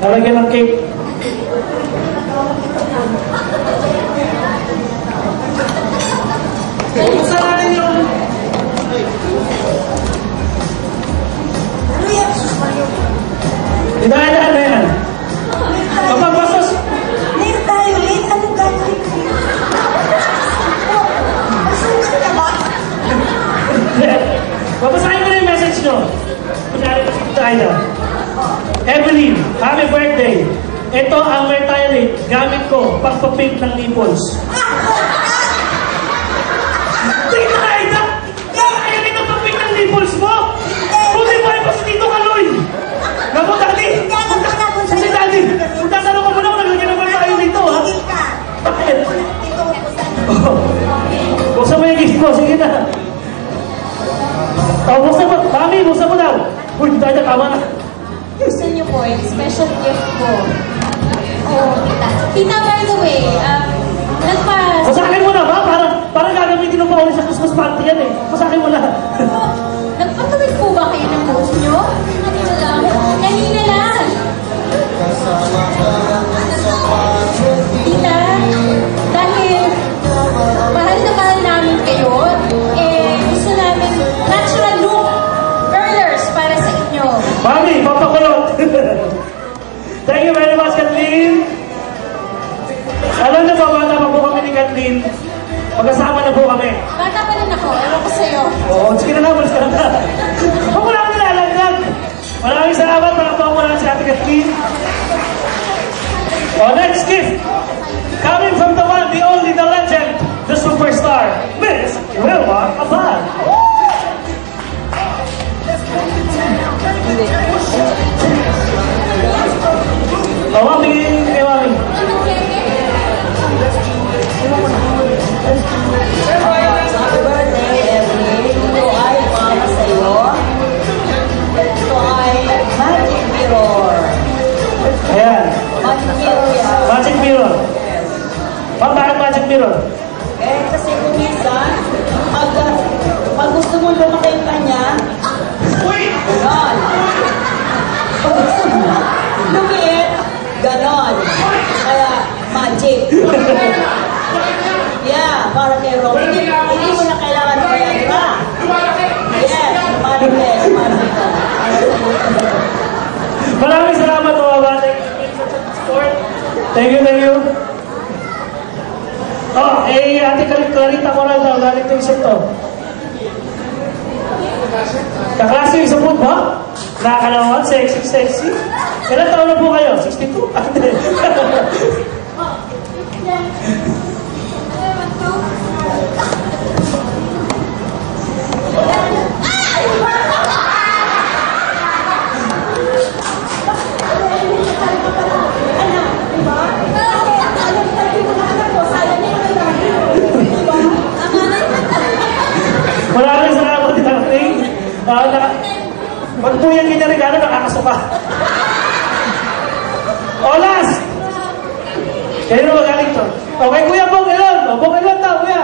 Lalagyan ng cake. Buksan natin yung... Ano yan? Idaan na yan. Kapag bastos... Late tayo, late. Anong gagawin ko? Masukat ka ba? Babasahin ko na yung message nyo. Kunyari ko si Tayo. Evelyn, happy birthday. Ito ang Merthiolate. Gamit ko pagpapink ng nipples. Tingnan ka, Aida! Kaya ito pagpink ng nipples mo? Buti pa rin po si Tito Kaloy. Naku, Daddy! Si Daddy! Magkasano ka muna kung naglagyan naman tayo dito, ha? Bakit? Buksan mo yung gift mo. Sige na. Buksan mo. Mami, buksan mo daw. Uy, Dada, tama na. Gusto niyo po, yung special gift ko. Oo, tita. Tita, by the way, Masakin mo na ba? Parang gagamitin mo pa ulit sa Christmas party yan eh. Masakin mo na. Nagpatuloy po ba kayo ng post niyo? Kanina lang. Kanina lang. Tita, dahil mahal na mahal namin kayo, gusto namin natural look curlers para sa inyo. Mami, papakulot. Thank you very much, Kathleen. Alam na ba, bata pa po kami ni Kathleen. Magkasama na po kami. Bata pa rin ako, ewan ko sa'yo. Oo, sige na nga, malis ka na. Huwag mo lang nilalaglag. Maraming salamat, palakpakan mo lang si Ate Kathleen. Next gift. Coming from the one, the only, the legend, the superstar, Miss Wilma Abad. Mami, kay Mami. Happy birthday, Evelyn. Ito ay para sa'yo. Ito ay Magic Mirror. Ayan. Magic Mirror yan. Magic mirror. Bakit magic mirror? Kasi kung minsan, pag gusto mo lumaki yung kanya, ganon. Pag gusto mo lumiit, ganon. Kaya, magic. Yeah, para kay Rob. Hindi mo na kailangan ng Viagra. Yes, magic. Maraming salamat mga bata. Thank you, thank you. Ate Clarita Coral daw, galing ito isip to. Kaklase yung isang ba? Nakakalawan, sexy. Kailan taon na po kayo? 62? Maraming salamat din natin. Pag po yan ginarigano, nakakasuka. Olas! Kayo na magaling to. Okay, Kuya Bongilon. Bongilon daw, Kuya.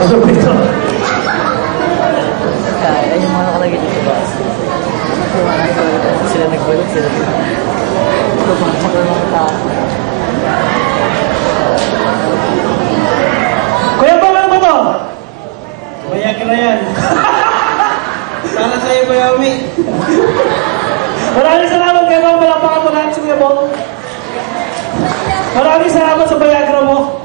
Ano ba ito? Kaya yung mga nakalagay dito ba? Sila nagbalit, sila pumasok ng mga tao. Kuya Bong, ano ba ito? Viagra yan. Sana sa'yo, Kuya Umi. Maraming salamat, Kuya Bong. Malakpakan mo lahat si Kuya Bong. Maraming salamat sa Viagra mo.